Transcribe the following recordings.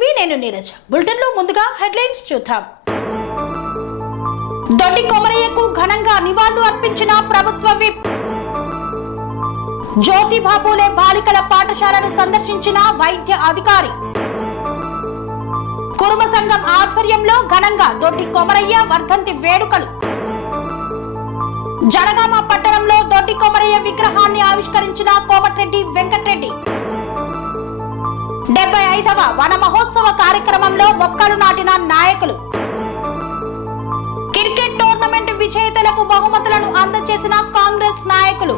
TV నేను Neeraj. Bulletin లో ముందుగా హెడ్లైన్స్ చూద్దాం. దొడ్డి కొమరయ్యకు ఘనంగా నివాళులు అర్పించిన ప్రభుత్వ విప్. జ్యోతిబా పూలే బాలికల పాఠశాలను సందర్శించిన వైద్య అధికారి. కురుమ సంఘం ఆధ్వర్యంలో ఘనంగా దొడ్డి కొమరయ్య వర్ధంతి వేడుకలు. జనగామ పట్టణంలో దొడ్డి కొమరయ్య విగ్రహాన్ని ఆవిష్కరించిన కోమటిరెడ్డి వెంకటరెడ్డి. 75వ వన మహోత్సవ కార్యక్రమంలో మొక్కలు నాటిన నాయకులు. క్రికెట్ టోర్నమెంట్ విజేతలకు బహుమతులను అందజేసిన కాంగ్రెస్ నాయకులు.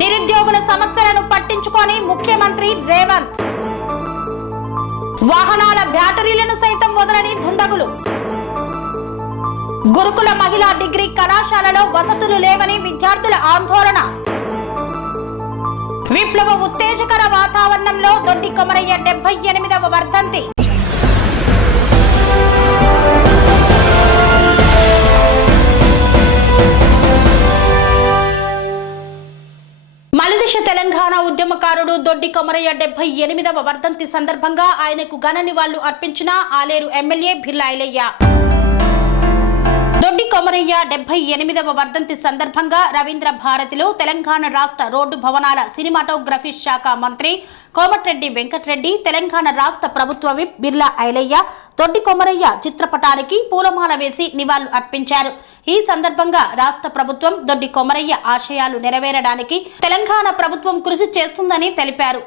నిరుద్యోగుల సమస్యలను పట్టించుకొని ముఖ్యమంత్రి రేవంత్. వాహనాల బ్యాటరీలను సైతం వదలని దుండగులు. గురుకుల మహిళా డిగ్రీ కళాశాలలో వసతులు లేవని విద్యార్థుల ఆందోళన. విప్లవ ఉత్తేజకర వాతావరణంలో దొడ్డి కొమరయ్య 78వ వర్ధంతి. మలిదశ తెలంగాణ ఉద్యమకారుడు దొడ్డి కొమరయ్య 78వ వర్ధంతి సందర్భంగా ఆయనకు ఘన నివాళులు అర్పించిన ఆలేరు ఎమ్మెల్యే బిర్లా ఐలయ్య. దొడ్డి కొమరయ్య 78వ వర్ధంతి సందర్భంగా రవీంద్ర భారతిలో తెలంగాణ రాష్ట్ర రోడ్డు భవనాల సినిమాటోగ్రఫీ శాఖ మంత్రి కోమటిరెడ్డి వెంకటరెడ్డి, తెలంగాణ రాష్ట్ర ప్రభుత్వ విప్ బిర్లా ఐలయ్య దొడ్డి కొమరయ్య చిత్రపటానికి పూలమాల వేసి నివాళులు అర్పించారు. ఈ సందర్భంగా రాష్ట్ర ప్రభుత్వం దొడ్డి కొమరయ్య ఆశయాలు నెరవేరడానికి తెలంగాణ ప్రభుత్వం కృషి చేస్తుందని తెలిపారు.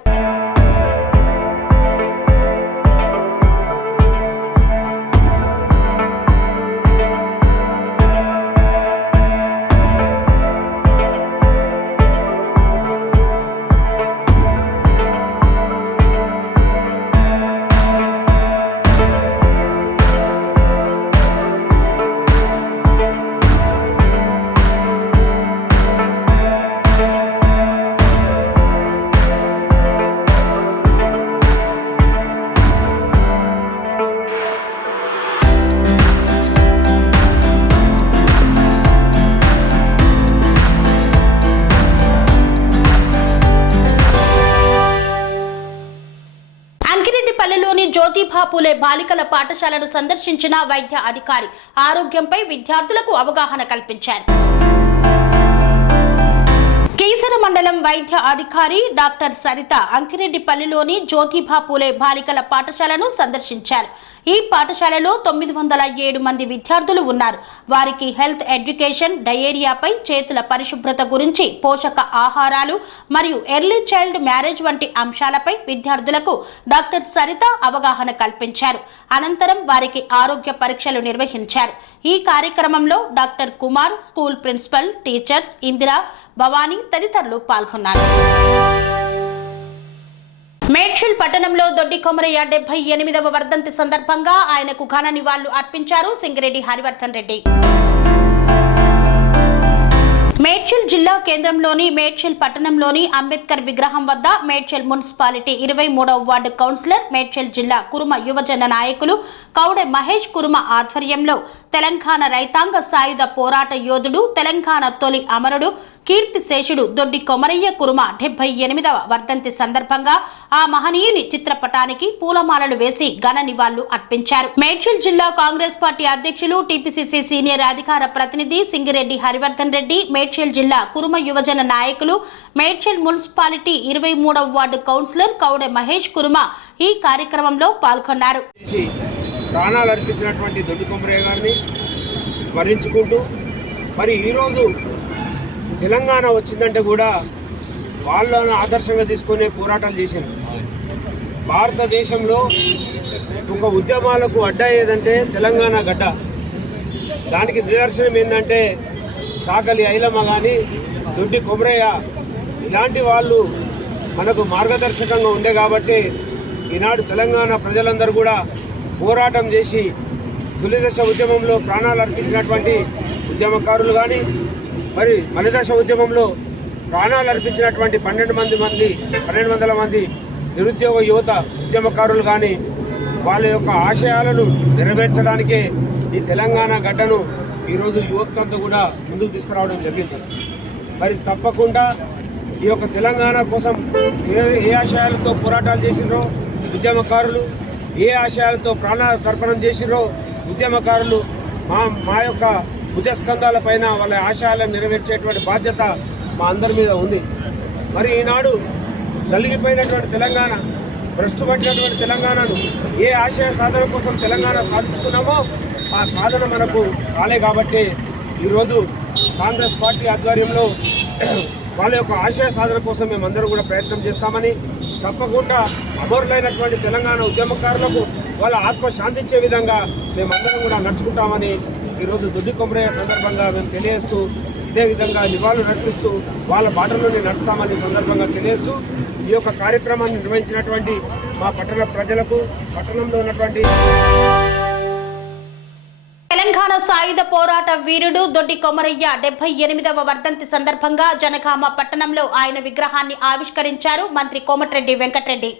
పల్లెలోని జ్యోతిబా పూలే బాలికల పాఠశాలను సందర్శించిన వైద్య అధికారి ఆరోగ్యంపై విద్యార్థులకు అవగాహన కల్పించారు. కేసర మండలం వైద్య అధికారి డాక్టర్ సరిత అంకిరెడ్డిపల్లిలోని జ్యోతిబా పూలే బాలికల పాఠశాలను సందర్శించారు. ఈ పాఠశాలలో 907 మంది విద్యార్థులు ఉన్నారు. వారికి హెల్త్ ఎడ్యుకేషన్, డయేరియాపై, చేతుల పరిశుభ్రత గురించి, పోషక ఆహారాలు మరియు ఎర్లీ చైల్డ్ మ్యారేజ్ వంటి అంశాలపై విద్యార్థులకు డాక్టర్ సరిత అవగాహన కల్పించారు. అనంతరం వారికి ఆరోగ్య పరీక్షలు నిర్వహించారు. ఈ కార్యక్రమంలో doctor Kumar, school principal, teachers, Indira, Bhavani తదితరులు పాల్గొన్నారు. మేడ్చల్ పట్టణంలో దొడ్డి కొమరయ్య 78వ వర్ధంతి సందర్భంగా ఆయనకు ఘన నివాళులు అర్పించారు సింగిరెడ్డి హరివర్ధన్ రెడ్డి. మేడ్చల్ జిల్లా కేంద్రంలోని మేడ్చల్ పట్టణంలోని అంబేద్కర్ విగ్రహం వద్ద మేడ్చల్ మున్సిపాలిటీ 23వ వార్డు కౌన్సిలర్, మేడ్చల్ జిల్లా కురుమ యువజన నాయకులు కౌడె మహేష్ కురుమ ఆధ్వర్యంలో తెలంగాణ రైతాంగ సాయుధ పోరాట యోధుడు, తెలంగాణ తొలి అమరుడు, కీర్తి శేషుడు దొడ్డి కొమరయ్య కురుమ 78వ వర్ధంతి సందర్భంగా ఆ మహనీయుని చిత్రపటానికి పూలమాలలు వేసి ఘన నివాళులు అర్పించారు. మేడ్చల్ జిల్లా కాంగ్రెస్ పార్టీ అధ్యక్షులు, టీపీసీసీ సీనియర్ అధికార ప్రతినిధి సింగిరెడ్డి హరివర్ధన్ రెడ్డి, మేడ్చల్ జిల్లా కురుమ యువజన నాయకులు, మేడ్చల్ మున్సిపాలిటీ 23వ వార్డు కౌన్సిలర్ కౌడె మహేష్ కురుమ ఈ కార్యక్రమంలో పాల్గొన్నారు. ప్రాణాలు అర్పించినటువంటి దొడ్డి కొమరయ్య గారిని స్మరించుకుంటూ మరి ఈరోజు తెలంగాణ వచ్చిందంటే కూడా వాళ్ళను ఆదర్శంగా తీసుకునే పోరాటాలు చేశారు. భారతదేశంలో ఒక ఉద్యమాలకు అడ్డా ఏదంటే తెలంగాణ గడ్డ. దానికి నిదర్శనం ఏంటంటే సాకలి ఐలమ్మ కానీ, దొడ్డి కొమరయ్య ఇలాంటి వాళ్ళు మనకు మార్గదర్శకంగా ఉండే కాబట్టి ఈనాడు తెలంగాణ ప్రజలందరూ కూడా పోరాటం చేసి తొలిదశ ఉద్యమంలో ప్రాణాలు అర్పించినటువంటి ఉద్యమకారులు కానీ, మరి మలిదశ ఉద్యమంలో ప్రాణాలు అర్పించినటువంటి 1200 మంది నిరుద్యోగ యువత ఉద్యమకారులు కానీ వాళ్ళ యొక్క ఆశయాలను నెరవేర్చడానికే ఈ తెలంగాణ గడ్డను ఈరోజు యువతంతా కూడా ముందుకు తీసుకురావడం జరిగింది. మరి తప్పకుండా ఈ యొక్క తెలంగాణ కోసం ఏ ఆశయాలతో పోరాటాలు చేసినో ఉద్యమకారులు ఏ ఆశయాలతో ప్రాణ తర్పణం చేసిరో ఉద్యమకారులు మా యొక్క భుజస్కంధాల పైన వాళ్ళ ఆశయాలను నెరవేర్చేటువంటి బాధ్యత మా అందరి మీద ఉంది. మరి ఈనాడు నలిగిపోయినటువంటి తెలంగాణ, భ్రష్టు పట్టినటువంటి తెలంగాణను ఏ ఆశయ సాధన కోసం తెలంగాణ సాధించుకున్నామో ఆ సాధన మనకు కాలే కాబట్టి ఈరోజు కాంగ్రెస్ పార్టీ ఆధ్వర్యంలో వాళ్ళ యొక్క ఆశయ సాధన కోసం మేమందరం కూడా ప్రయత్నం చేస్తామని, తప్పకుండా అమరులైనటువంటి తెలంగాణ ఉద్యమకారులకు వాళ్ళ ఆత్మ శాంతించే విధంగా మేమందరం కూడా నడుచుకుంటామని ఈరోజు దొడ్డి కొమరయ్య సందర్భంగా మేము తెలియజేస్తూ, ఇదే విధంగా నివాళులు అర్పిస్తూ వాళ్ళ బాటలోనే నడుస్తామని సందర్భంగా తెలియజేస్తూ ఈ యొక్క కార్యక్రమాన్ని నిర్వహించినటువంటి మా పట్టణ ప్రజలకు, పట్టణంలో ఉన్నటువంటి తెలంగాణ సాయుధ పోరాట వీరుడు దొడ్డి కొమరయ్య 78వ వర్ధంతి సందర్భంగా జనగామ పట్టణంలో ఆయన విగ్రహాన్ని ఆవిష్కరించారు మంత్రి కోమటిరెడ్డి వెంకటరెడ్డి.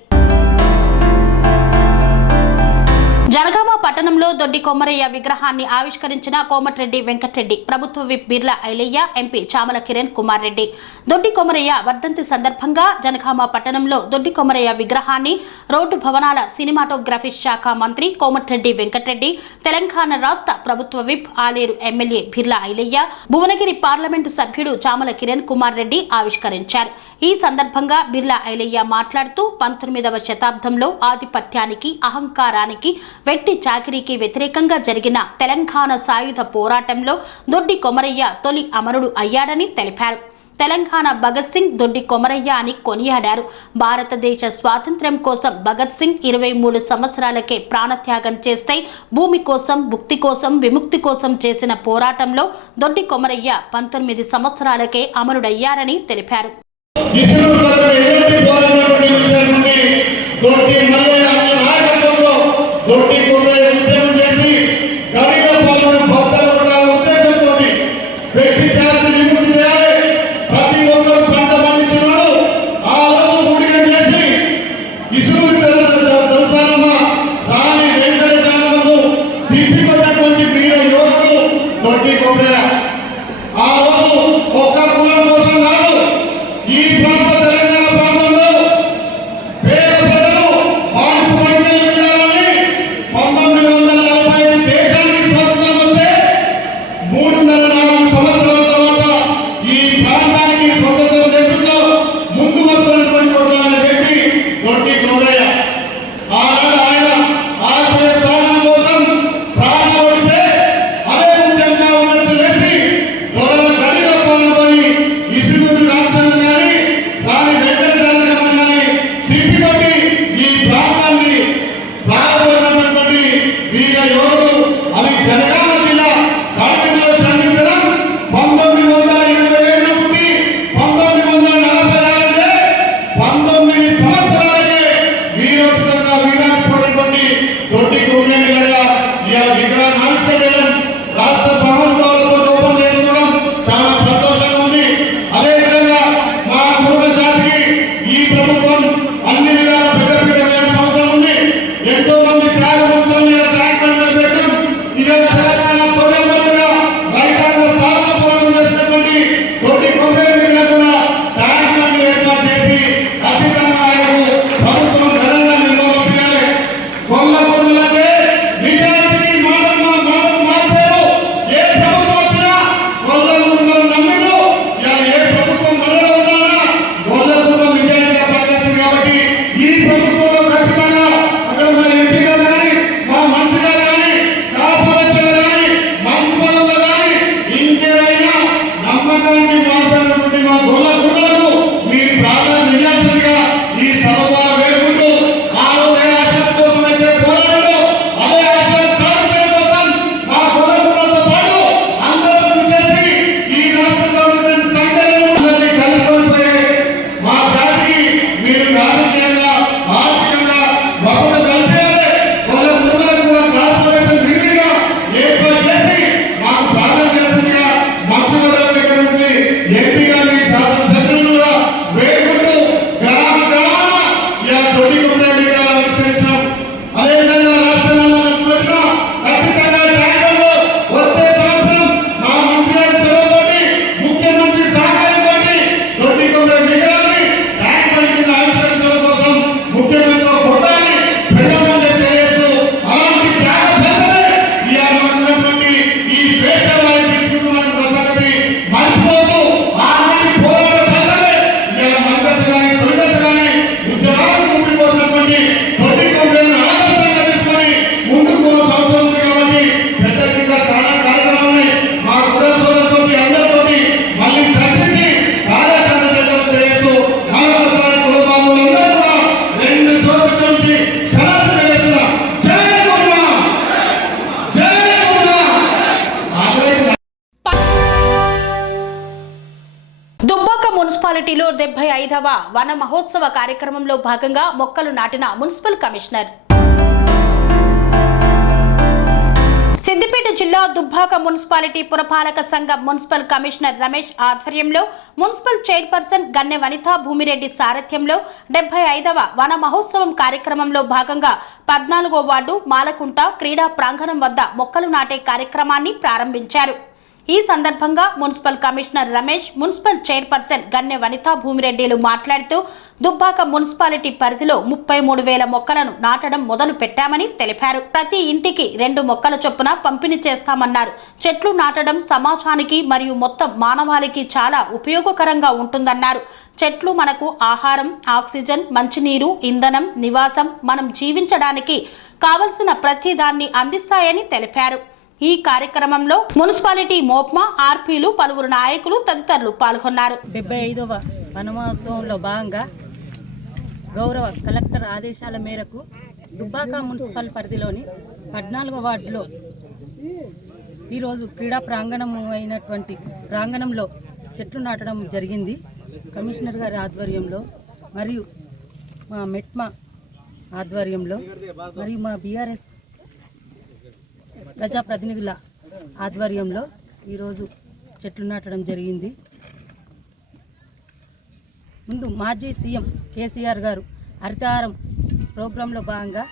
జనగామ పట్టణంలో దొడ్డి కొమరయ్య విగ్రహాన్ని ఆవిష్కరించిన కోమటిరెడ్డి వెంకటరెడ్డి, ప్రభుత్వ విప్ బిర్లా ఐలయ్య, ఎంపీ చామల కిరణ్ కుమార్ రెడ్డి. దొడ్డి కొమరయ్య వర్ధంతి సందర్భంగా జనగామ పట్టణంలో దొడ్డి కొమరయ్య విగ్రహాన్ని రోడ్డు భవనాల సినిమాటోగ్రఫీ శాఖ మంత్రి కోమటిరెడ్డి వెంకటరెడ్డి, తెలంగాణ రాష్ట్ర ప్రభుత్వ whip Aleru MLA Birla Ilaiah, Bhuvanagiri parliament సభ్యుడు చామల కిరణ్ కుమార్ రెడ్డి ఆవిష్కరించారు. ఈ సందర్భంగా బిర్లా ఐలయ్య మాట్లాడుతూ 19వ శతాబ్దంలో ఆధిపత్యానికి, అహంకారానికి, వెట్టి చాకిరీకి వ్యతిరేకంగా జరిగిన తెలంగాణ సాయుధ పోరాటంలో దొడ్డి కొమరయ్య తొలి అమరుడు అయ్యాడని తెలిపారు. తెలంగాణ భగత్ సింగ్ దొడ్డి కొమరయ్య అని కొనియాడారు. భారతదేశ స్వాతంత్ర్యం కోసం భగత్ సింగ్ 23 సంవత్సరాలకే ప్రాణత్యాగం చేస్తే భూమి కోసం, భుక్తి కోసం, విముక్తి కోసం చేసిన పోరాటంలో దొడ్డి కొమరయ్య 19 సంవత్సరాలకే అమరుడయ్యారని తెలిపారు. దొడ్డి కొమరయ్య ఉద్యమం చేసి గరీబ పాలన భర్తలు కొట్టాలనే ఉద్దేశంతో వెట్టి చాకిరీ విముక్తి చేయాలి, ప్రతి ఒక్కరు పంట పండించినారు. ఆ రోజు ఊడిగం చేసి ఇసురు దొరసానమ్మ రాణి వెంకటేశ్వరమ్మను తిప్పికొట్టినటువంటి వీర యువకుడు దొడ్డి కొమరయ్య. ఆ రోజు ఒక్క కులం కోసం కాదు, ఈ ప్రాంత తెలంగాణ ప్రాంతంలో పేద ప్రజలు బానిస సంఖ్యలో 1945 దేశానికి స్వాతంత్రం వస్తే 304 సంవత్సరాల తర్వాత ఈ ప్రాంతానికి స్వతంత్రం దేశంలో ముందు వస్తున్నటువంటి వ్యక్తి దొడ్డి కొమరయ్య. ఆనాడు ఆయన ఆశయ సాధన కోసం ప్రాణం పడితే అదే ఉద్యమంగా ఉన్నట్టు చేసి మున్సిపాలిటీలో 75వ వన మహోత్సవ కార్యక్రమంలో భాగంగా మొక్కలు నాటిన మున్సిపల్ కమిషనర్. సిద్దిపేట జిల్లా దుబ్బాక మున్సిపాలిటీ పురపాలక సంఘం మున్సిపల్ కమిషనర్ రమేష్ ఆధ్వర్యంలో మున్సిపల్ చైర్పర్సన్ గన్నె వనితా భూమిరెడ్డి సారథ్యంలో 75వ వన మహోత్సవం కార్యక్రమంలో భాగంగా 14వ వార్డు మాలకుంట క్రీడా ప్రాంగణం వద్ద మొక్కలు నాటే కార్యక్రమాన్ని ప్రారంభించారు. ఈ సందర్భంగా municipal commissioner Ramesh, municipal chairperson Ganne Vanitha భూమిరెడ్డిలు మాట్లాడుతూ దుబ్బాక మున్సిపాలిటీ పరిధిలో 33,000 మొక్కలను నాటడం మొదలు పెట్టామని తెలిపారు. ప్రతి ఇంటికి 2 మొక్కల చొప్పున పంపిణీ చేస్తామన్నారు. చెట్లు నాటడం సమాజానికి మరియు మొత్తం మానవాళికి చాలా ఉపయోగకరంగా ఉంటుందన్నారు. చెట్లు మనకు ఆహారం, ఆక్సిజన్, మంచినీరు, ఇంధనం, నివాసం, మనం జీవించడానికి కావలసిన ప్రతి దాన్ని అందిస్తాయని తెలిపారు. ఈ కార్యక్రమంలో మున్సిపాలిటీ మోప్మా, ఆర్పీలు, పలువురు నాయకులు తదితరులు పాల్గొన్నారు. 75వ వనమహోత్సవంలో భాగంగా గౌరవ కలెక్టర్ ఆదేశాల మేరకు దుబ్బాక మున్సిపల్ పరిధిలోని 14వ వార్డులో ఈరోజు క్రీడా అయినటువంటి ప్రాంగణంలో చెట్లు నాటడం జరిగింది. కమిషనర్ గారి ఆధ్వర్యంలో మరియు మా మెట్మా ఆధ్వర్యంలో మరియు మా బీఆర్ఎస్ ప్రజాప్రతినిధుల ఆధ్వర్యంలో ఈరోజు చెట్లు నాటడం జరిగింది. ముందు మాజీ సీఎం కేసీఆర్ గారు హరితహారం ప్రోగ్రాంలో భాగంగా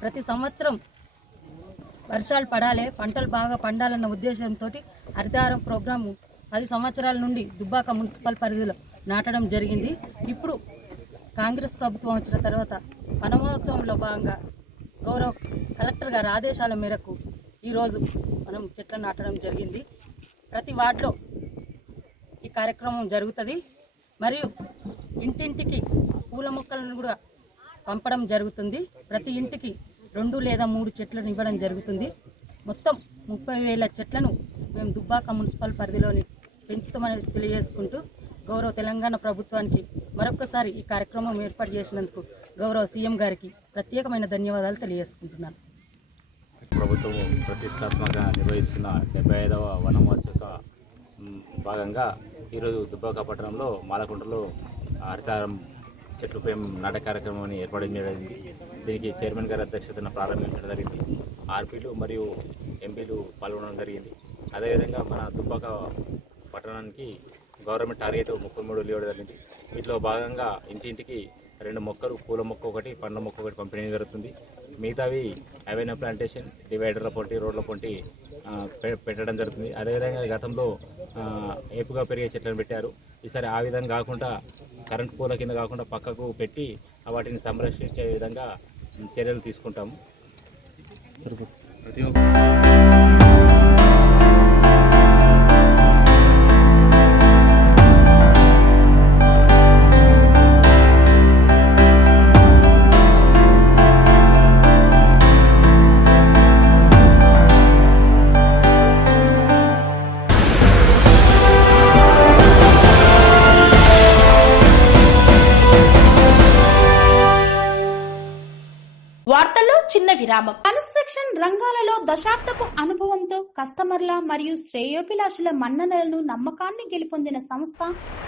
ప్రతి సంవత్సరం వర్షాలు పడాలి, పంటలు బాగా పండాలన్న ఉద్దేశంతో హరితహారం ప్రోగ్రాము 10 సంవత్సరాల నుండి దుబ్బాక మున్సిపల్ పరిధిలో నాటడం జరిగింది. ఇప్పుడు కాంగ్రెస్ ప్రభుత్వం వచ్చిన తర్వాత వనమహోత్సవంలో భాగంగా గౌరవ కలెక్టర్ గారి ఆదేశాల మేరకు ఈరోజు మనం చెట్లు నాటడం జరిగింది. ప్రతి వార్డులో ఈ కార్యక్రమం జరుగుతుంది. మరియు ఇంటింటికి పూల మొక్కలను కూడా పంపడం జరుగుతుంది. ప్రతి ఇంటికి 2 లేదా 3 చెట్లను ఇవ్వడం జరుగుతుంది. మొత్తం 30,000 చెట్లను మేము దుబ్బాక మున్సిపల్ పరిధిలోని పెంచుతామని తెలియజేసుకుంటూ గౌరవ తెలంగాణ ప్రభుత్వానికి మరొకసారి ఈ కార్యక్రమం ఏర్పాటు చేసినందుకు గౌరవ సీఎం గారికి ప్రత్యేకమైన ధన్యవాదాలు తెలియజేసుకుంటున్నాను. ప్రభుత్వం ప్రతిష్టాత్మకంగా నిర్వహిస్తున్న 75వ వన మహోత్సవ భాగంగా ఈరోజు దుబ్బాక పట్టణంలో మాలకుంటలో హరితహారం చెట్లు నాట కార్యక్రమాన్ని ఏర్పాటు చేయడం. దీనికి చైర్మన్ గారి అధ్యక్షతన ప్రారంభించడం జరిగింది. ఆర్పీలు మరియు ఎంపీలు పాల్గొనడం జరిగింది. అదేవిధంగా మన దుబ్బాక పట్టణానికి గవర్నమెంట్ టార్గెట్ 33 ఇవ్వడం జరిగింది. వీటిలో భాగంగా ఇంటింటికి 2 మొక్కలు, పూల మొక్క ఒకటి, పండ్ల మొక్క ఒకటి పంపిణీ జరుగుతుంది. మిగతావి అవైన ప్లాంటేషన్, డివైడర్ల పొంటి, రోడ్ల పొంటి పెట్టడం జరుగుతుంది. అదేవిధంగా గతంలో ఏపుగా పెరిగే చెట్లను పెట్టారు. ఈసారి ఆ విధంగా కాకుండా కరెంట్ పూల కింద కాకుండా పక్కకు పెట్టి వాటిని సంరక్షించే విధంగా చర్యలు తీసుకుంటాము. ప్రతి వార్తల్లో చిన్న విరామం. కన్స్ట్రక్షన్ రంగాలలో దశాబ్దపు అనుభవంతో కస్టమర్ల మరియు శ్రేయోభిలాషుల మన్ననలను, నమ్మకాన్ని గెలుపొందిన సంస్థ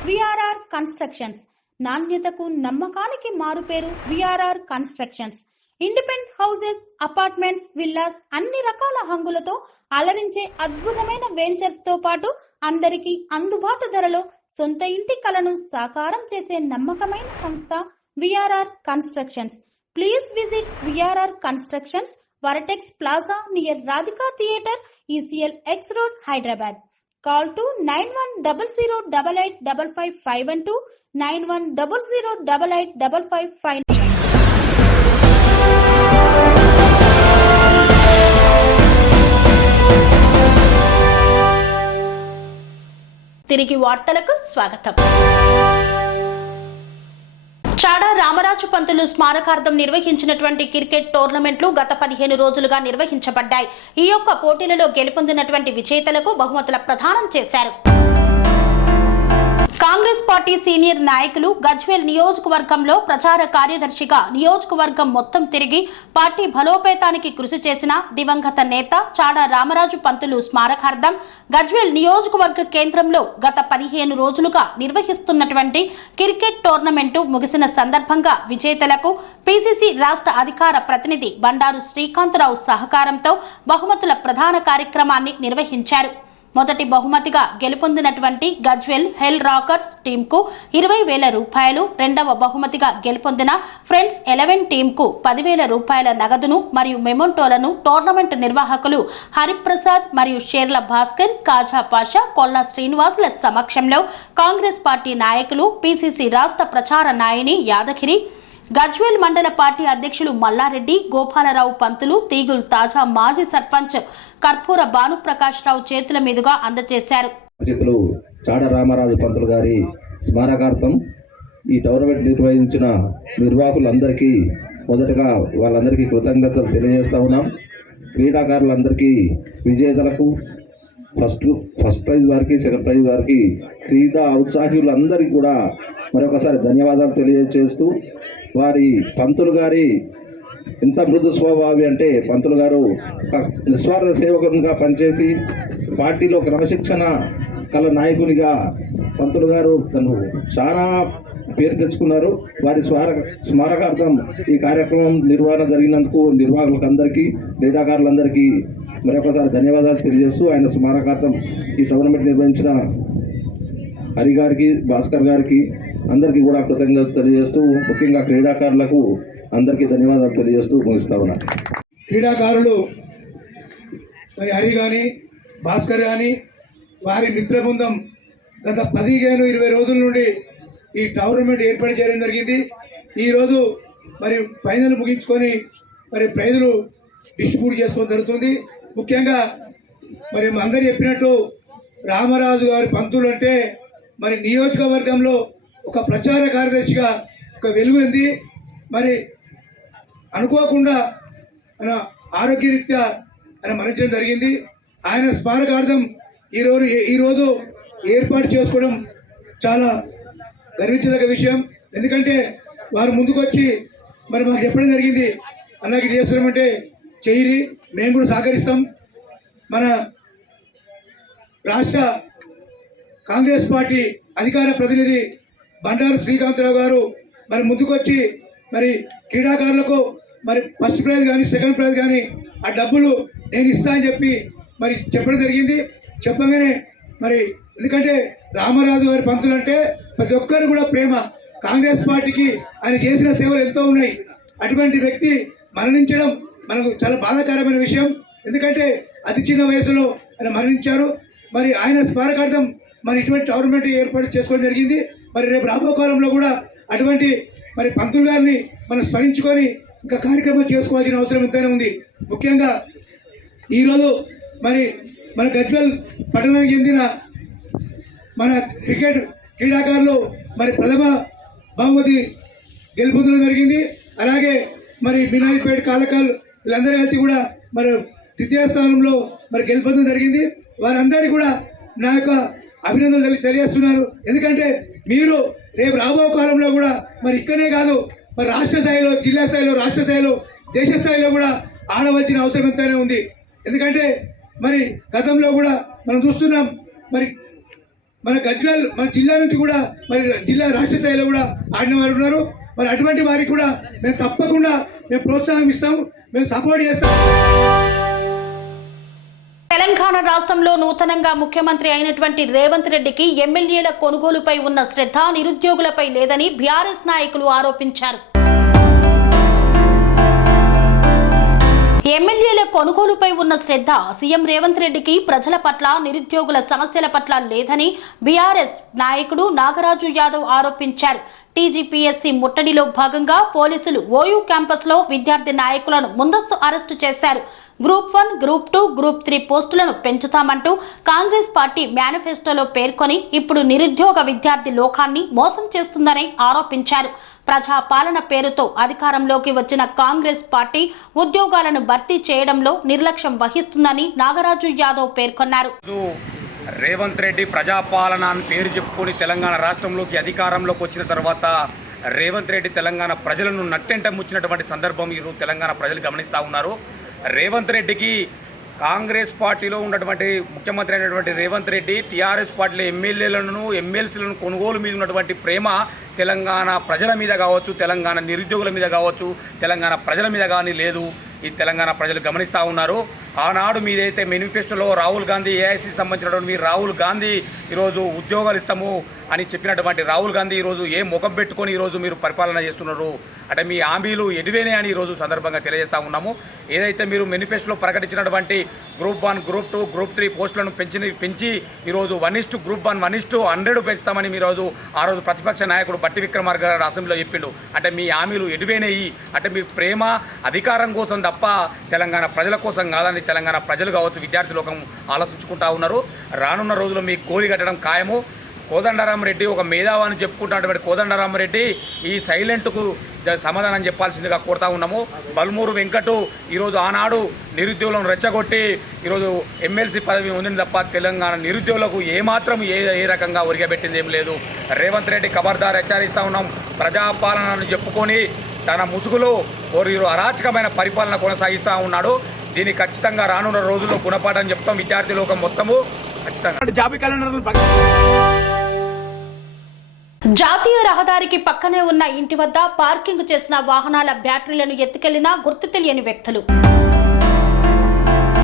విఆర్ఆర్ కన్స్ట్రక్షన్స్. నాణ్యతకు, నమ్మకానికి మారుపేరు VRR constructions. Independent houses, apartments, villas, అన్ని రకాల హంగులతో అలరించే అద్భుతమైన వెంచర్స్ తో పాటు అందరికీ అందుబాటు ధరలో సొంత ఇంటి కలను సాకారం చేసే నమ్మకమైన సంస్థ VRR constructions. Please visit VRR Constructions, Varatex Plaza near Radhika Theatre, ECL X Road, Hyderabad. Call to 9100885552, 9100885559. తిరిగి వార్తలకు స్వాగతం. చాడా రామరాజు పంతులు స్మారకార్థం నిర్వహించినటువంటి క్రికెట్ టోర్నమెంట్లు గత 15 రోజులుగా నిర్వహించబడ్డాయి. ఈ యొక్క పోటీలలో గెలుపొందినటువంటి విజేతలకు బహుమతుల ప్రదానం చేశారు. కాంగ్రెస్ పార్టీ సీనియర్ నాయకులు గజ్వేల్ నియోజకవర్గంలో ప్రచార కార్యదర్శిగా నియోజకవర్గం మొత్తం తిరిగి పార్టీ బలోపేతానికి కృషి చేసిన దివంగత నేత చాడా రామరాజు పంతులు స్మారకార్థం గజ్వేల్ నియోజకవర్గ కేంద్రంలో గత 15 రోజులుగా నిర్వహిస్తున్నటువంటి క్రికెట్ టోర్నమెంటు ముగిసిన సందర్భంగా విజేతలకు పీసీసీ రాష్ట్ర అధికార ప్రతినిధి బండారు శ్రీకాంతరావు సహకారంతో బహుమతుల ప్రధాన కార్యక్రమాన్ని నిర్వహించారు. మొదటి బహుమతిగా గెలుపొందినటువంటి గజ్వేల్ హెల్ రాకర్స్ టీంకు 20,000 రూపాయలు, రెండవ బహుమతిగా గెలుపొందిన ఫ్రెండ్స్ 11 టీంకు 10,000 రూపాయల నగదును మరియు మెమోంటోలను టోర్నమెంట్ నిర్వాహకులు హరిప్రసాద్ మరియు షేర్ల భాస్కర్, కాజా పాషా, కొల్లా శ్రీనివాసుల సమక్షంలో కాంగ్రెస్ పార్టీ నాయకులు, పీసీసీ రాష్ట్ర ప్రచార నాయని యాదగిరి, గజ్వేల్ మండల పార్టీ అధ్యక్షులు మల్లారెడ్డి, గోపాలరావు పంతులు, తీగుల్ తాజా మాజీ సర్పంచ్ కర్పూర భానుప్రకాష్ రావు చేతుల మీదుగా అందజేశారు. చాడ రామరాజు పంతులు గారి స్మారకార్థం ఈ టోర్నమెంట్ నిర్వహించిన నిర్వాహకులందరికీ మొదటగా వాళ్ళందరికీ కృతజ్ఞతలు తెలియజేస్తా ఉన్నాం. క్రీడాకారులందరికీ, విజేతలకు, ఫస్ట్ ప్రైజ్ వారికి, సెకండ్ ప్రైజ్ వారికి, క్రీడా ఉత్సాహులందరికీ కూడా మరొకసారి ధన్యవాదాలు తెలియజేస్తూ, వారి పంతులు గారి ఎంత మృదు స్వభావి అంటే పంతులు గారు ఒక నిస్వార్థ సేవకునిగా పనిచేసి పార్టీలో క్రమశిక్షణ కల నాయకునిగా పంతులు గారు తను చాలా పేరు తెచ్చుకున్నారు. వారి స్మారకార్థం ఈ కార్యక్రమం నిర్వహణ జరిగినందుకు నిర్వాహకులందరికీ, క్రీడాకారులందరికీ మరొకసారి ధన్యవాదాలు తెలియజేస్తూ, ఆయన స్మారకార్థం ఈ టోర్నమెంట్ నిర్వహించిన హరి గారికి, భాస్కర్ గారికి అందరికీ కూడా కృతజ్ఞతలు తెలియజేస్తూ, ముఖ్యంగా క్రీడాకారులకు అందరికీ ధన్యవాదాలు తెలియజేస్తూ ముగిస్తా ఉన్నా. క్రీడాకారులు మరి హరి కానీ, భాస్కర్ కానీ, వారి మిత్ర బృందం గత 15-20 రోజుల నుండి ఈ టోర్నమెంట్ ఏర్పాటు చేయడం జరిగింది. ఈరోజు మరి ఫైనల్ ముగించుకొని మరి ప్రైజులు డిస్ట్రిబ్యూట్ చేసుకోవడం జరుగుతుంది. ముఖ్యంగా మరి అందరు చెప్పినట్టు రామరాజు గారి పంతులు అంటే మరి నియోజకవర్గంలో ఒక ప్రచార కార్యదర్శిగా ఒక వెలుగు ఉంది. మరి అనుకోకుండా ఆయన ఆరోగ్యరీత్యా ఆయన మరణించడం జరిగింది. ఆయన స్మారకార్థం ఈరోజు ఏర్పాటు చేసుకోవడం చాలా గర్వించదగ్గ విషయం. ఎందుకంటే వారు ముందుకొచ్చి మరి మాకు చెప్పడం జరిగింది, అలాగే ఇది చేస్తున్నామంటే చెయ్యి, మేము కూడా సహకరిస్తాం. మన రాష్ట్ర కాంగ్రెస్ పార్టీ అధికార ప్రతినిధి బండారు శ్రీకాంతరావు గారు మరి ముందుకొచ్చి మరి క్రీడాకారులకు మరి ఫస్ట్ ప్రైజ్ కానీ, సెకండ్ ప్రైజ్ కానీ ఆ డబ్బులు నేను ఇస్తా అని చెప్పి మరి చెప్పడం జరిగింది. చెప్పగానే మరి ఎందుకంటే రామరాజు గారి పంతులు అంటే ప్రతి ఒక్కరు కూడా ప్రేమ. కాంగ్రెస్ పార్టీకి ఆయన చేసిన సేవలు ఎంతో ఉన్నాయి. అటువంటి వ్యక్తి మరణించడం మనకు చాలా బాధాకరమైన విషయం. ఎందుకంటే అతి చిన్న వయసులో ఆయన మరణించారు. మరి ఆయన స్మారకార్థం మరి ఇటువంటి టోర్నమెంట్ ఏర్పాటు చేసుకోవడం జరిగింది. మరి రేపు రాబో కాలంలో కూడా అటువంటి మరి పంతులు గారిని మనం స్మరించుకొని ఇంకా కార్యక్రమం చేసుకోవాల్సిన అవసరం ఎంతైనా ఉంది. ముఖ్యంగా ఈరోజు మరి మన గజ్వేల్ పట్టణానికి చెందిన మన క్రికెట్ క్రీడాకారులు మరి ప్రథమ బహుమతి గెలుపొందడం జరిగింది. అలాగే మరి వినాయకపేట, కాలకాల్ వీళ్ళందరూ కలిసి కూడా మరి ద్వితీయ స్థానంలో మరి గెలుపొందడం జరిగింది. వారందరికీ కూడా నా యొక్క అభినందనలు తెలియజేస్తున్నారు. ఎందుకంటే మీరు రేపు రాబో కాలంలో కూడా మరి ఇక్కడనే కాదు, మరి రాష్ట్ర స్థాయిలో, జిల్లా స్థాయిలో, రాష్ట్ర స్థాయిలో, దేశ స్థాయిలో కూడా ఆడవలసిన అవసరం ఎంతైనా ఉంది. ఎందుకంటే మరి గతంలో కూడా మనం చూస్తున్నాం, మరి మన గజ్వేల్ మన జిల్లా నుంచి కూడా మరి జిల్లా రాష్ట్ర స్థాయిలో కూడా ఆడిన వారు ఉన్నారు. మరి అటువంటి వారికి కూడా మేము తప్పకుండా మేము ప్రోత్సాహం ఇస్తాం, మేము సపోర్ట్ చేస్తాం. తెలంగాణ రాష్ట్రంలో నూతనంగా ముఖ్యమంత్రి అయినటువంటి రేవంత్ రెడ్డికి ఎమ్మెల్యేల కొనుగోలుపై ఉన్న శ్రద్ధ నిరుద్యోగులపై లేదని బీఆర్ఎస్ నాయకులు ఆరోపించారు. ఎమ్మెల్యేల కొనుగోలుపై ఉన్న శ్రద్ధ సీఎం రేవంత్ రెడ్డికి ప్రజల పట్ల, నిరుద్యోగుల సమస్యల పట్ల లేదని బీఆర్ఎస్ నాయకుడు నాగరాజు యాదవ్ ఆరోపించారు. టీజీపీఎస్సీ ముట్టడిలో భాగంగా పోలీసులు ఓయూ క్యాంపస్లో విద్యార్థి నాయకులను ముందస్తు అరెస్టు చేశారు. గ్రూప్ 1, గ్రూప్ 2, గ్రూప్ 3 పోస్టులను పెంచుతామంటూ కాంగ్రెస్ పార్టీ మేనిఫెస్టోలో పేర్కొని ఇప్పుడు నిరుద్యోగ విద్యార్థి లోకాన్ని మోసం చేస్తుందని ఆరోపించారు. ప్రజాపాలన పేరుతో అధికారంలోకి వచ్చిన కాంగ్రెస్ పార్టీ ఉద్యోగాలను భర్తీ చేయడంలో నిర్లక్ష్యం వహిస్తుందని నాగరాజు యాదవ్ పేర్కొన్నారు. రేవంత్ రెడ్డి ప్రజాపాలన అని పేరు చెప్పుకొని తెలంగాణ రాష్ట్రంలోకి అధికారంలోకి వచ్చిన తర్వాత రేవంత్ రెడ్డి తెలంగాణ ప్రజలను నట్టెంట ముచ్చినటువంటి సందర్భం ఈరోజు తెలంగాణ ప్రజలు గమనిస్తూ ఉన్నారు. రేవంత్ రెడ్డికి కాంగ్రెస్ పార్టీలో ఉన్నటువంటి ముఖ్యమంత్రి అయినటువంటి రేవంత్ రెడ్డి టీఆర్ఎస్ పార్టీలో ఎమ్మెల్యేలను ఎమ్మెల్సీలను కొనుగోలు మీద ఉన్నటువంటి ప్రేమ తెలంగాణ ప్రజల మీద కావచ్చు, తెలంగాణ నిరుద్యోగుల మీద కావచ్చు, తెలంగాణ ప్రజల మీద కానీ లేదు. ఈ తెలంగాణ ప్రజలు గమనిస్తూ ఉన్నారు. ఆనాడు మీదైతే మేనిఫెస్టోలో రాహుల్ గాంధీ ఏఐసీ సంబంధించినటువంటి మీరు రాహుల్ గాంధీ ఈరోజు ఉద్యోగాలు ఇస్తాము అని చెప్పినటువంటి రాహుల్ గాంధీ ఈరోజు ఏ ముఖం పెట్టుకొని ఈరోజు మీరు పరిపాలన చేస్తున్నారు అంటే మీ హామీలు ఎడివేనే అని ఈరోజు సందర్భంగా తెలియజేస్తూ ఉన్నాము. ఏదైతే మీరు మేనిఫెస్టోలో ప్రకటించినటువంటి గ్రూప్ 1, గ్రూప్ 2, గ్రూప్ 3 పోస్టులను పెంచి ఈరోజు 1:1 గ్రూప్ 1 1:100 పెంచుతామని మీరోజు ఆ రోజు ప్రతిపక్ష నాయకుడు బట్టి విక్రమార్క గారు అసెంబ్లీలో చెప్పిండు. అంటే మీ హామీలు ఎడివేనేయి అంటే మీ ప్రేమ అధికారం కోసం తప్ప తెలంగాణ ప్రజల కోసం కాదని తెలంగాణ ప్రజలు కావచ్చు, విద్యార్థి లోకం ఆలోచించుకుంటా ఉన్నారు. రానున్న రోజుల్లో మీకు గోరి కట్టడం ఖాయము. కోదండరామరెడ్డి ఒక మేధావాన్ని చెప్పుకుంటున్నటువంటి కోదండరామరెడ్డి ఈ సైలెంట్కు సమాధానం చెప్పాల్సిందిగా కోరుతా ఉన్నాము. బల్మూరు వెంకటు ఈరోజు ఆనాడు నిరుద్యోగులను రెచ్చగొట్టి ఈరోజు ఎమ్మెల్సీ పదవి ఉందని తప్ప తెలంగాణ నిరుద్యోగులకు ఏమాత్రం ఏ రకంగా ఒరిగబెట్టింది ఏం లేదు. రేవంత్ రెడ్డి ఖబర్దార్ హెచ్చరిస్తూ ఉన్నాం. ప్రజాపాలనను చెప్పుకొని తన ముసుగులో అరాచకమైన పరిపాలన కొనసాగిస్తూ ఉన్నాడు. దీన్ని ఖచ్చితంగా రానున్న రోజుల్లో గుణపాఠం చెప్తాం. విద్యార్థి లోకం మొత్తము ఖచ్చితంగా జాబీ క్యాలెండర్. జాతీయ రహదారికి పక్కనే ఉన్న ఇంటి వద్ద పార్కింగ్ చేసిన వాహనాల బ్యాటరీలను ఎత్తుకెళ్లిన గుర్తు తెలియని వ్యక్తులు.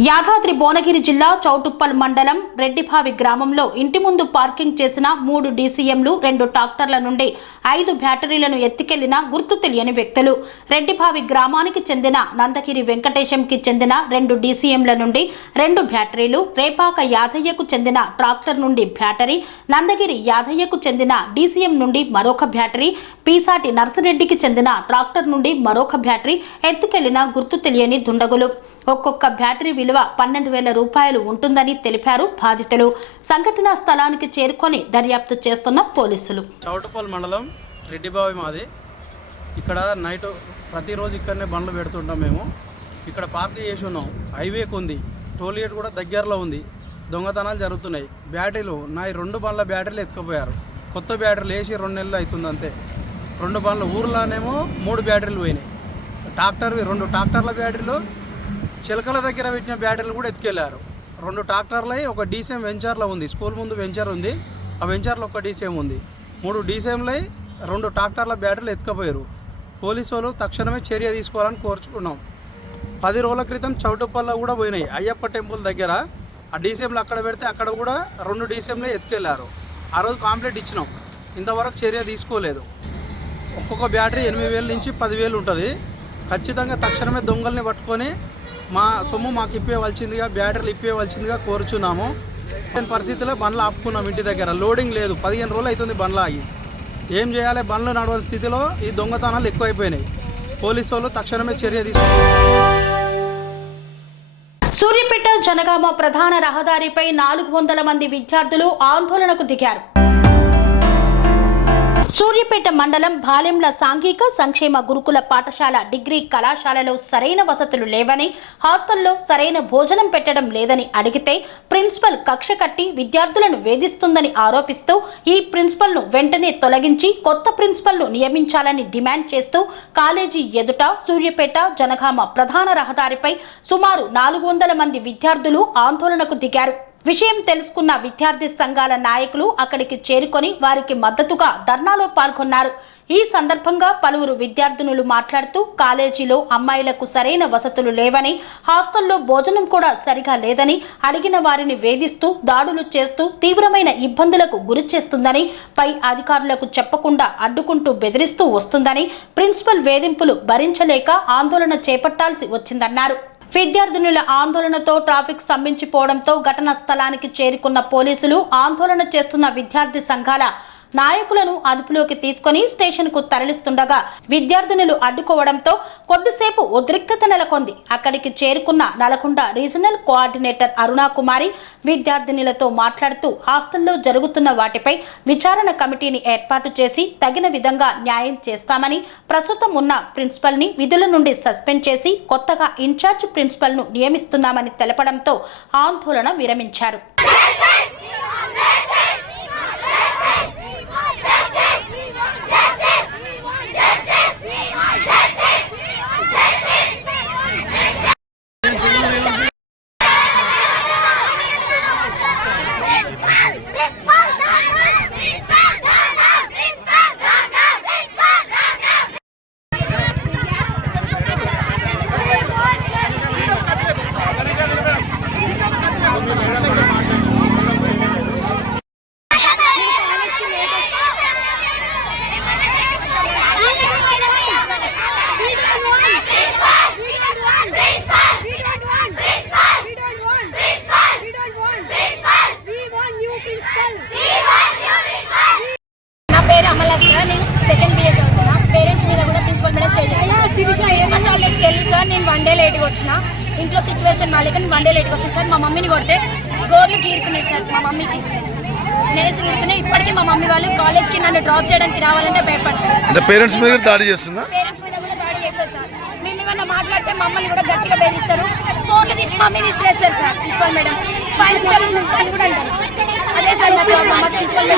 యాదాద్రి భువనగిరి జిల్లా చౌటుప్పల్ మండలం రెడ్డిభావి గ్రామంలో ఇంటి ముందు పార్కింగ్ చేసిన 3 డీసీఎంలు 2 ట్రాక్టర్ల నుండి 5 బ్యాటరీలను ఎత్తుకెళ్లిన గుర్తు తెలియని వ్యక్తులు. రెడ్డిభావి గ్రామానికి చెందిన నందగిరి వెంకటేశంకి చెందిన 2 డీసీఎంల నుండి 2 బ్యాటరీలు, రేపాక యాదయ్యకు చెందిన ట్రాక్టర్ నుండి బ్యాటరీ, నందగిరి యాదయ్యకు చెందిన డీసీఎం నుండి మరొక బ్యాటరీ, పీసాటి నర్సిరెడ్డికి చెందిన ట్రాక్టర్ నుండి మరొక బ్యాటరీ ఎత్తుకెళ్లిన గుర్తు తెలియని దుండగులు. ఒక్కొక్క బ్యాటరీ విలువ 12,000 రూపాయలు ఉంటుందని తెలిపారు బాధితులు. సంఘటనా స్థలానికి చేరుకొని దర్యాప్తు చేస్తున్న పోలీసులు. చౌటుప్పల్ మండలం రెడ్డిబావి మాది. ఇక్కడ నైట్ ప్రతిరోజు ఇక్కడనే బండ్లు పెడుతుంటాం మేము. ఇక్కడ పార్క్ చేసి ఉన్నాం. హైవేకి ఉంది, టోల్ గేట్ కూడా దగ్గరలో ఉంది. దొంగతనాలు జరుగుతున్నాయి. బ్యాటరీలు నా 2 బండ్ల బ్యాటరీలు ఎత్తుకుపోయారు. కొత్త బ్యాటరీలు వేసి 2 నెలలు అవుతుంది అంతే. 2 బండ్లు ఊర్లోనేమో 3 బ్యాటరీలు పోయినాయి. 2 ట్రాక్టర్ల బ్యాటరీలు, చిలకల దగ్గర పెట్టిన బ్యాటరీలు కూడా ఎత్తుకెళ్లారు. 2 ట్రాక్టర్లు, ఒక డీసీఎం వెంచర్లో ఉంది. స్కూల్ ముందు వెంచర్ ఉంది, ఆ వెంచర్లో ఒక డీసీఎం ఉంది. 3 డీసీఎంలై 2 ట్రాక్టర్ల బ్యాటరీలు ఎత్తుకపోయారు. పోలీసు వాళ్ళు తక్షణమే చర్య తీసుకోవాలని కోరుచుకున్నాం. 10 రోజుల క్రితం చౌటుప్పల్లో కూడా పోయినాయి. అయ్యప్ప టెంపుల్ దగ్గర ఆ డీసీఎంలు అక్కడ పెడితే అక్కడ కూడా 2 డీసీఎంలే ఎత్తుకెళ్లారు. ఆ రోజు కాంప్లైంట్ ఇచ్చినాం, ఇంతవరకు చర్య తీసుకోలేదు. ఒక్కొక్క బ్యాటరీ 8,000 నుంచి 10,000 ఉంటుంది. ఖచ్చితంగా తక్షణమే దొంగల్ని పట్టుకొని మా సొమ్ము మాకు ఇప్పేయవలసిందిగా, బ్యాటరీలు ఇప్పేయవలసిందిగా కోరుచున్నాము. పరిస్థితిలో బండ్లు ఆపుకున్నాం. ఇంటి దగ్గర లోడింగ్ లేదు. 15 రోజులు అవుతుంది బండ్లు ఆగి. ఏం చేయాలి? బండ్లు నడవని స్థితిలో ఈ దొంగతనాలు ఎక్కువైపోయినాయి. పోలీసు వాళ్ళు తక్షణమే చర్య తీసుకున్నారు. సూర్యాపేట జనగామ ప్రధాన రహదారిపై 400 మంది విద్యార్థులు ఆందోళనకు దిగారు. సూర్యాపేట మండలం బాలెంల సాంఘిక సంక్షేమ గురుకుల పాఠశాల డిగ్రీ కళాశాలలో సరైన వసతులు లేవని, హాస్టల్లో సరైన భోజనం పెట్టడం లేదని అడిగితే ప్రిన్సిపల్ కక్ష కట్టి విద్యార్థులను వేధిస్తుందని ఆరోపిస్తూ ఈ ప్రిన్సిపల్ను వెంటనే తొలగించి కొత్త ప్రిన్సిపల్ను నియమించాలని డిమాండ్ చేస్తూ కాలేజీ ఎదుట సూర్యాపేట జనగామ ప్రధాన రహదారిపై సుమారు 400 మంది విద్యార్థులు ఆందోళనకు దిగారు. విషయం తెలుసుకున్న విద్యార్థి సంఘాల నాయకులు అక్కడికి చేరుకొని వారికి మద్దతుగా ధర్నాలో పాల్గొన్నారు. ఈ సందర్భంగా పలువురు విద్యార్థినులు మాట్లాడుతూ కాలేజీలో అమ్మాయిలకు సరైన వసతులు లేవని, హాస్టల్లో భోజనం కూడా సరిగా లేదని, అడిగిన వారిని వేధిస్తూ దాడులు చేస్తూ తీవ్రమైన ఇబ్బందులకు గురి చేస్తుందని, పై అధికారులకు చెప్పకుండా అడ్డుకుంటూ బెదిరిస్తూ వస్తుందని, ప్రిన్సిపల్ వేధింపులు భరించలేక ఆందోళన చేపట్టాల్సి వచ్చిందన్నారు. విద్యార్థినుల ఆందోళనతో ట్రాఫిక్ స్తంభించిపోవడంతో ఘటనా స్థలానికి చేరుకున్న పోలీసులు ఆందోళన చేస్తున్న విద్యార్థి సంఘాల నాయకులను అదుపులోకి తీసుకుని స్టేషన్కు తరలిస్తుండగా విద్యార్థినులు అడ్డుకోవడంతో కొద్దిసేపు ఉద్రిక్తత నెలకొంది. అక్కడికి చేరుకున్న నల్గొండ రీజనల్ కోఆర్డినేటర్ అరుణాకుమారి విద్యార్థినులతో మాట్లాడుతూ హాస్టల్లో జరుగుతున్న వాటిపై విచారణ కమిటీని ఏర్పాటు చేసి తగిన విధంగా న్యాయం చేస్తామని, ప్రస్తుతం ఉన్న ప్రిన్సిపల్ని విధుల నుండి సస్పెండ్ చేసి కొత్తగా ఇన్ఛార్జ్ ప్రిన్సిపల్ను నియమిస్తున్నామని తెలపడంతో ఆందోళన విరమించారు. సెకండ్ బిఏ చదువుతున్నా. పేరెంట్స్ మీద కూడా ప్రిన్సిపల్ మేడం క్రిస్మస్ హాలిడేస్కి వెళ్ళి సార్ నేను 1 డే లేట్గా వచ్చిన. ఇంట్లో సిచ్యువేషన్ మాలేక నేను 1 డే లేట్గా వచ్చాను సార్. మా మమ్మీని కొడితే గోర్లు గీరుకున్నాయి సార్. మా మమ్మీకి నేనేసి గీరుకున్నాయి. ఇప్పటికీ మా మమ్మీ వాళ్ళు కాలేజ్కి నన్ను డ్రాప్ చేయడానికి రావాలంటే భయపడతారు. పేరెంట్స్ మీద దాడి చేస్తుందా? పేరెంట్స్ మీద కూడా దాడి చేస్తారు సార్. మేము ఏమన్నా మాట్లాడితే మమ్మల్ని కూడా గట్టిగా బెదిరిస్తారు. ఫోన్లు తీసి మమ్మీ తీసివేస్తారు సార్ ప్రిన్సిపల్ మేడం. పైన కూడా అంటారు. అదే సార్ మా ప్రిన్సిపల్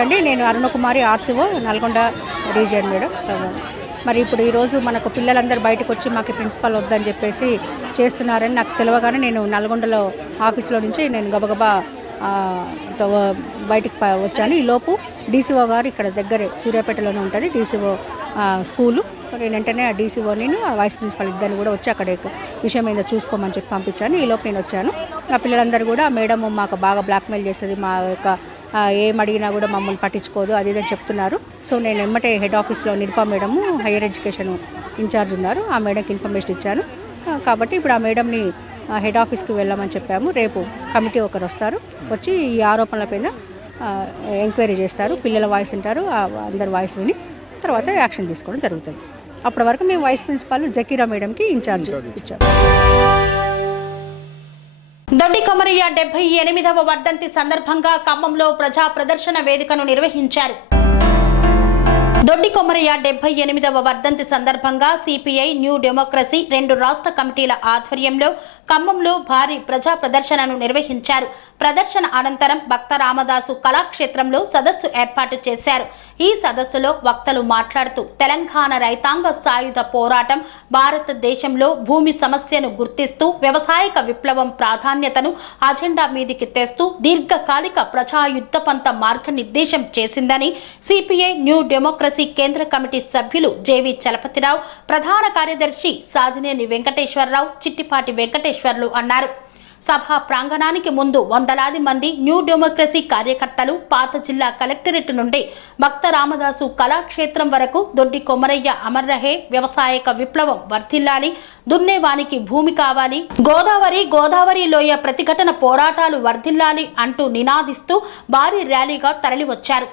అండి. నేను Arunakumari RCO Nalgonda region madam. మరి ఇప్పుడు ఈరోజు మనకు పిల్లలందరూ బయటకు వచ్చి మాకు ప్రిన్సిపల్ వద్దని చెప్పేసి చేస్తున్నారని నాకు తెలియగానే నేను నల్గొండలో ఆఫీస్లో నుంచి నేను గబగబా బయటకు వచ్చాను. ఈలోపు డీసీఓ గారు ఇక్కడ దగ్గరే సూర్యాపేటలోనే ఉంటుంది డీసీఓ స్కూలు. నేను వెంటనే ఆ డీసీఓని వైస్ ప్రిన్సిపల్ ఇద్దరిని కూడా వచ్చి అక్కడ విషయం ఏందో చూసుకోమని చెప్పి పంపించాను. ఈలోపు నేను వచ్చాను. ఆ పిల్లలందరూ కూడా మేడం మాకు బాగా బ్లాక్మెయిల్ చేస్తుంది, మా యొక్క ఏం అడిగినా కూడా మమ్మల్ని పట్టించుకోదు అది ఇదని చెప్తున్నారు. సో నేను ఎమ్మటే హెడ్ ఆఫీస్లో Nirupa madam higher education incharge ఉన్నారు, ఆ మేడంకి ఇన్ఫర్మేషన్ ఇచ్చాను. కాబట్టి ఇప్పుడు ఆ మేడంని హెడ్ ఆఫీస్కి వెళ్ళామని చెప్పాము. రేపు కమిటీ ఒకరు వస్తారు, వచ్చి ఈ ఆరోపణల పైన ఎంక్వైరీ చేస్తారు. పిల్లల వాయిస్ వింటారు, అందరి వాయిస్ విని తర్వాత యాక్షన్ తీసుకోవడం జరుగుతుంది. అప్పటి వరకు మేము వైస్ ప్రిన్సిపాల్ జకీరా మేడంకి ఇన్ఛార్జ్ ఇచ్చాము. దొడ్డి కొమరయ్య 78వ వర్ధంతి సందర్భంగా ఖమ్మంలో ప్రజా ప్రదర్శన వేదికను నిర్వహించారు. దొడ్డి కొమరయ్య 78వ వర్ధంతి సందర్భంగా సిపిఐ న్యూ డెమోక్రసీ 2 రాష్ట్ర కమిటీల ఆధ్వర్యంలో ఖమ్మంలో భారీ ప్రజా ప్రదర్శనను నిర్వహించారు. ప్రదర్శన అనంతరం భక్త రామదాసు కళాక్షేత్రంలో సదస్సు ఏర్పాటు చేశారు. ఈ సదస్సులో వక్తలు మాట్లాడుతూ తెలంగాణ రైతాంగ సాయుధ పోరాటం భారతదేశంలో భూమి సమస్యను గుర్తిస్తూ వ్యవసాయక విప్లవం ప్రాధాన్యతను అజెండా మీదికి తెస్తూ దీర్ఘకాలిక ప్రజాయుద్ధపంత మార్గనిర్దేశం చేసిందని సిపిఐ న్యూ డెమోక్రసీ కేంద్ర కమిటీ సభ్యులు జేవి చలపతిరావు, ప్రధాన కార్యదర్శి సాదినేని వెంకటేశ్వరరావు, చిట్టిపాటి వెంకటేశ్వర్లు అన్నారు. సభా ప్రాంగణానికి ముందు వందలాది మంది న్యూ డెమోక్రసీ కార్యకర్తలు పాత జిల్లా కలెక్టరేట్ నుండి భక్త రామదాసు కళాక్షేత్రం వరకు దొడ్డి కొమరయ్య అమర్ రహే, వ్యవసాయక విప్లవం వర్ధిల్లాలి, దున్నేవానికి భూమి కావాలి, గోదావరి లోయ ప్రతిఘటన పోరాటాలు వర్ధిల్లాలి అంటూ నినాదిస్తూ భారీ ర్యాలీగా తరలివచ్చారు.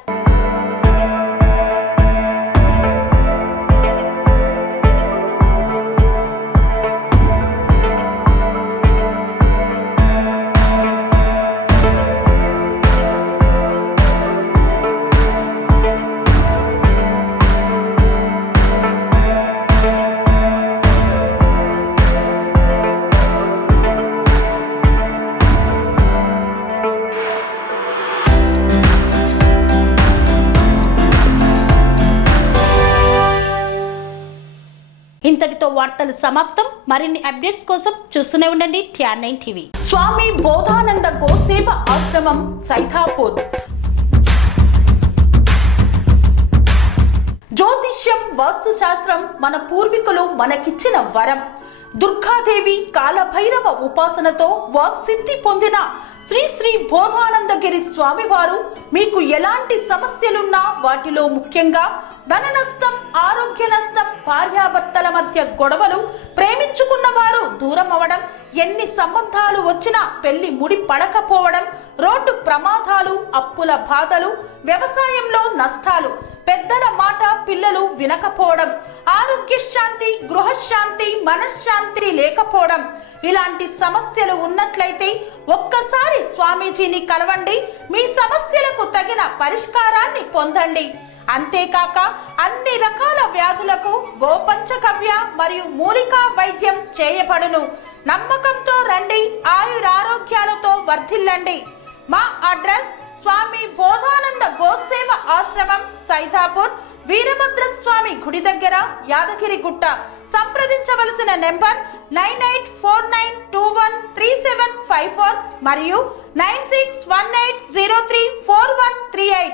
ఇంతటితో వార్తలు సమాప్తం. మరిన్ని అప్డేట్స్ కోసం చూస్తూనే ఉండండి TR9 టీవీ. స్వామి బోధానంద గోసేవ ఆశ్రమం సైథాపూర్. జ్యోతిష్యం, వాస్తుశాస్త్రం మన పూర్వీకులు మనకిచ్చిన వరం. దుర్గాదేవి, కాలభైరవ ఉపాసనతో వాక్సిద్ధి పొందిన శ్రీ శ్రీ బోధానందగిరి స్వామివారు మీకు ఎలాంటి సమస్యలున్నా, వాటిలో ముఖ్యంగా ధన నష్టం, ఆరోగ్య నష్టం, భార్యాభర్తల మధ్య గొడవలు, ప్రేమించుకున్న వారు దూరం అవడం, ఎన్ని సంబంధాలు వచ్చినా పెళ్లి ముడి పడకపోవడం, రోడ్డు ప్రమాదాలు, అప్పుల బాధలు, వ్యవసాయంలో నష్టాలు, పెద్దల మాట పిల్లలు వినకపోవడం, ఆరోగ్య శాంతి, గృహశాంతి, మనశ్శాంతి లేకపోవడం, ఇలాంటి సమస్యలు ఉన్నట్లయితే ఒక్కసారి స్వామీజీని కలవండి. మీ సమస్యలకు తగిన పరిష్కారాన్ని పొందండి. అంతేకాక అన్ని రకాల వ్యాధులకు గోపంచకవ్య మరియు మూలికా వైద్యం చేయబడును. నమ్మకంతో రండి, ఆయురారోగ్యాలతో వర్ధిల్లండి. మా అడ్రస్ స్వామి బోధానంద గోసేవ ఆశ్రమం, సైథాపూర్, వీరభద్రస్వామి గుడి దగ్గర, యాదగిరిగుట్ట. సంప్రదించవలసిన నెంబర్ 9849213754 మరియు 9618034138.